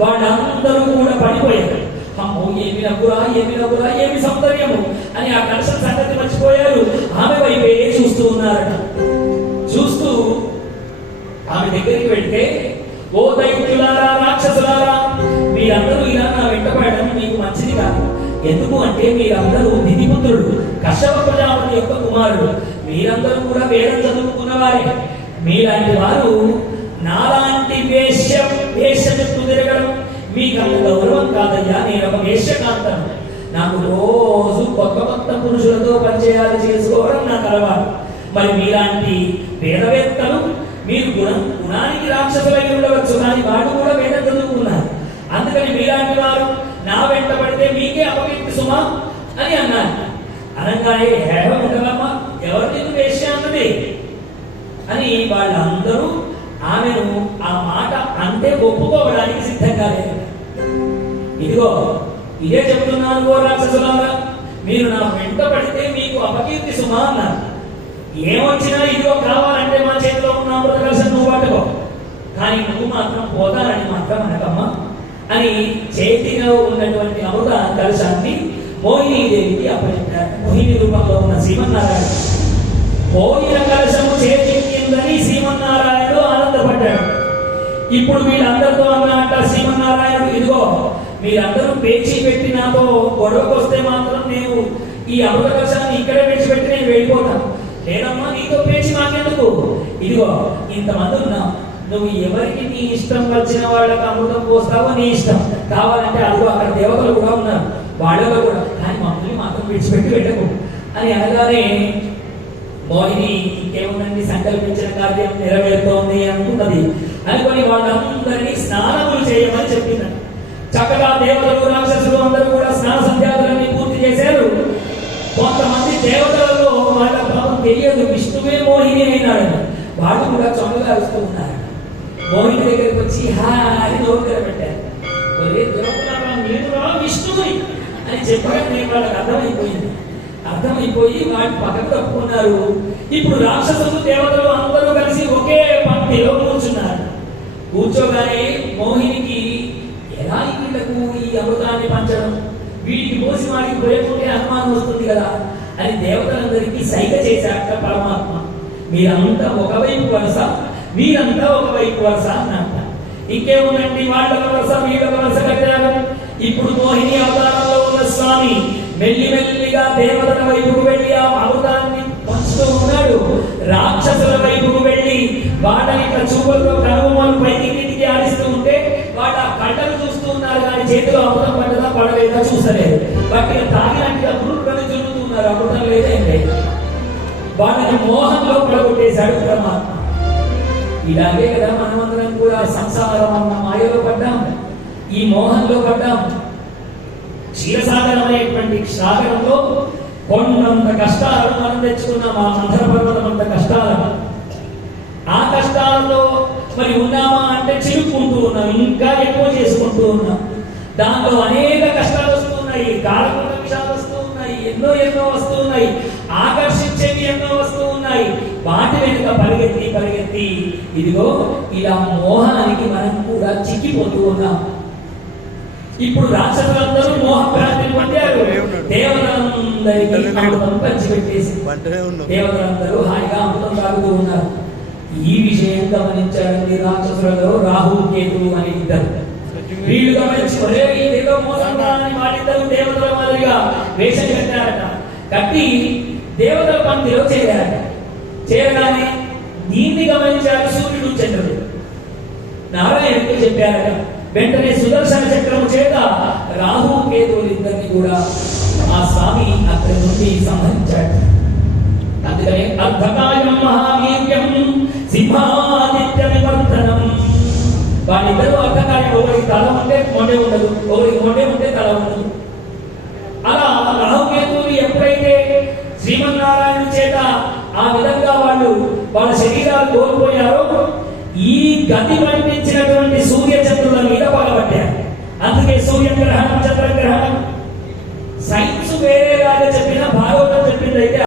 వాళ్ళందరూ కూడా పడిపోయారు. అమ్మో ఏమి నవ్వురా, ఏమి నవ్వురా, ఏమి సౌందర్యము అని ఆ కలశం సంగతి మర్చిపోయారు. ఆమె వైపే చూస్తూ ఉన్నారట. చూస్తూ ఆమె దగ్గరికి వెళ్తే, ఓ దైత్యులారా, రాక్షసులారా, మీరందరూ ఇలా నా వెంటపడడం మీకు మంచిది కాదు. ఎందుకు అంటే మీరందరూ దితిపుత్రుడు, కశ్యప ప్రజాపతి యొక్క కుమారుడు. మీరందరూ కూడా వేదం చదువుకున్నవారే. మీలాంటి వారు నాలాంటి వేశ్య చుట్టూ తిరగడం మీకు అంత గౌరవం కాదయ్యా. నేను ఒక వేశ్యకాంతను. నాకు రోజు కొత్త కొత్త పురుషులతో పరిచయాలు చేసుకోవడం నాకు అలవాటు. మరి మీలాంటి వేదవేత్తలు మీరు గుణానికి రాక్షసులై ఉండవచ్చు, కానీ వాడు కూడా వేదం చదువుకున్నారు. అందుకని మీలాంటి వారు నా వెంట పడితే మీకే అపకీర్తి సుమా అని అన్నారు. అనగానే హేళన ఉండవమ్మా, ఎవరు నిన్ను వేశ్య అన్నది అని వాళ్ళందరూ ఆమెను ఆ మాట అంటే ఒప్పుకోవడానికి సిద్ధంగా లేదు. ఇదిగో ఇదే చెప్తున్నాను, ఓ రాక్షసులారా, మీరు నా వెంట పడితే మీకు అపకీర్తి సుమా అన్నారు. ఏమొచ్చినా ఇదిగో కావాలంటే మా చేతిలో ఉన్న అమృత కలశం నువ్వు పట్టుకో, కానీ నువ్వు మాత్రం పోతానని మాత్రం అనకమ్మా అని చేతిలో ఉన్నటువంటి అమృత కలశాన్ని మోహినీదేవికి అప్పచెప్పారు. మోహిని రూపంలో ఉన్న శ్రీమన్నారాయణ పోయిన కలశము చేతికిందని శ్రీమన్నారాయణుడు ఆనందపడ్డాడు. ఇప్పుడు వీళ్ళందరితో అన్నట్ట శ్రీమన్నారాయణుడు, ఇదిగో మీరందరూ పేచి పెట్టి నాతో గొడవకు వస్తే మాత్రం నేను ఈ అమృత కలశాన్ని ఇక్కడే విడిచిపెట్టి నేను వెళ్ళిపోతాను. లేదమ్మా, నీతో పేచి మాకెందుకు, ఇదిగో ఇంతమంది ఉన్నాం, నువ్వు ఎవరికి నీ ఇష్టం వచ్చిన వాళ్ళకి అమృతం పోస్తావో నీ ఇష్టం. కావాలంటే అదిగో అక్కడ దేవతలు కూడా ఉన్నారు, వాళ్ళలో కూడా, కానీ మమ్మల్ని మాత్రం విడిచిపెట్టి వెళ్ళకు అని అనగానే మోహిని ఇంకేముందండి, సంకల్పించిన కార్యం నెరవేరుతోంది అనుకున్నది. అనుకొని వాళ్ళందరినీ స్నానములు చేయమని చెప్పింది. చక్కగా దేవతలు రాక్షసులు అందరూ కూడా స్నాన సంధ్యాదులన్నీ పూర్తి చేశారు. కొంతమంది దేవతలలో వాళ్ళ భావం తెలియదు, విష్ణువే మోహిని అయినాడు. వాళ్ళు కూడా చొంగగా అరుస్తూ ఉన్నారు. మోహిని దగ్గరికి వచ్చి హాని నోరు తెరబెట్టారు. నేను విష్ణువుని అని చెప్పగానే వాళ్ళకి అర్థమైపోయి వాళ్ళు పక్కకు తప్పుకున్నారు. ఇప్పుడు రాక్షసులు దేవతలు అందరూ కలిసి ఒకే పంక్తిలో కూర్చున్నారు. కూర్చోగానే మోహినికి ఎలా వీళ్ళకు ఈ అమృతాన్ని పంచడం, వీటికి పోసి వాడికి పోయకుంటే అనుమానం వస్తుంది కదా అని దేవతలందరికీ సైగ చేశాక పరమాత్మ, మీరంతా ఒకవైపు వరుస, మీరంతా ఒకవైపు వరుస అన్నట్ట. ఇంకేముందండి, వాళ్ళొక వరుస వీళ్ళొక వరుస కట్టారు. ఇప్పుడు మోహిని అవతారంలో ఉన్న స్వామి మెల్లిమెల్లిగా దేవతల వైపుకు వెళ్ళి ఆ అమృతాన్ని పంచుతూ ఉన్నాడు. రాక్షసుల వైపుకు వెళ్ళి వాళ్ళని చూపులతో కనుమలు పైకి కిటికి ఆడిస్తూ ఉంటే వాళ్ళ కళ్ళను చూస్తూ ఉన్నారు, కానీ చేతిలో అమృతం పడ్డదా పడలేదా చూసలేదు. వాటిని తాగినట్టుగా పురుషులను చురుకుతున్నారు, అమృతం లేదంటే వాళ్ళని మోహంలో పడగొట్టేశాడు పరమాత్మ. ఇలాగే కదా మనమందరం కూడా సంసారం అన్న మాయలో పడ్డాం, ఈ మోహంలో పడ్డాం. క్షీరసాగరమైనటువంటి సాగరంలో కొండంత కష్టాలను మనం తెచ్చుకున్నాం. ఆ మంథరపర్వతం అంత కష్టాలను, ఆ కష్టాలలో మరి ఉన్నామా అంటే చిరుక్కుంటూ ఉన్నాం, ఇంకా ఎక్కువ చేసుకుంటూ ఉన్నాం. దాంట్లో అనేక కష్టాలు వస్తున్నాయి, కాలకుండ విషయాలు వస్తూ ఉన్నాయి, ఎన్నో వస్తూ ఉన్నాయి, ఆకర్షించేవి ఎన్నో వస్తూ ఉన్నాయి. వాటి వెనుక పరిగెత్తి ఇదిగో ఇలా మోహానికి మనం కూడా చిక్కిపోతూ ఉన్నాం. ఇప్పుడు రాక్షసులందరూ మోహభ్రాంతిని పొందారు. దేవతలందరికీ అమృతం పంచిపెట్టేసి దేవతలందరూ హాయిగా అమృతం తాగుతూ ఉన్నారు. ఈ విషయం గమనించారండి రాక్షసులలో రాహు కేతువు అని ఇద్దరు. వీళ్ళు గమనించి వాళ్ళిద్దరు దేవతల మాదిరిగా వేషం కట్టారట. కట్టి దేవతల పంక్తిలో చేరారట. చేరగానే దీన్ని గమనించారు సూర్యుడు చంద్రుడు. నారాయణుడికి చెప్పారట. వెంటనే సుదర్శన చక్రము చేత రాహు కేతువులు ఇద్దరిని కూడా ఆ స్వామి అక్కడి నుండి సంహరించాడు. అందుకనే అర్ధకాయం మహావీర్యం సింహాదిత్య వివర్ధనం. వాళ్ళిద్దరూ అర్ధకాయం, ఒకరికి తల ఉంటే మొండె ఉండదు, ఒకరికి మొండె ఉంటే తల ఉండదు. అలా రాహుకేతువులు ఎప్పుడైతే శ్రీమన్నారాయణుడి చేత ఆ విధంగా వాళ్ళ శరీరాలు కోల్పోయారో ఈ గతి పండించినటువంటి సూర్య చంద్రుల మీద పగబట్టారు. అందుకే సూర్యగ్రహణం చంద్రగ్రహణం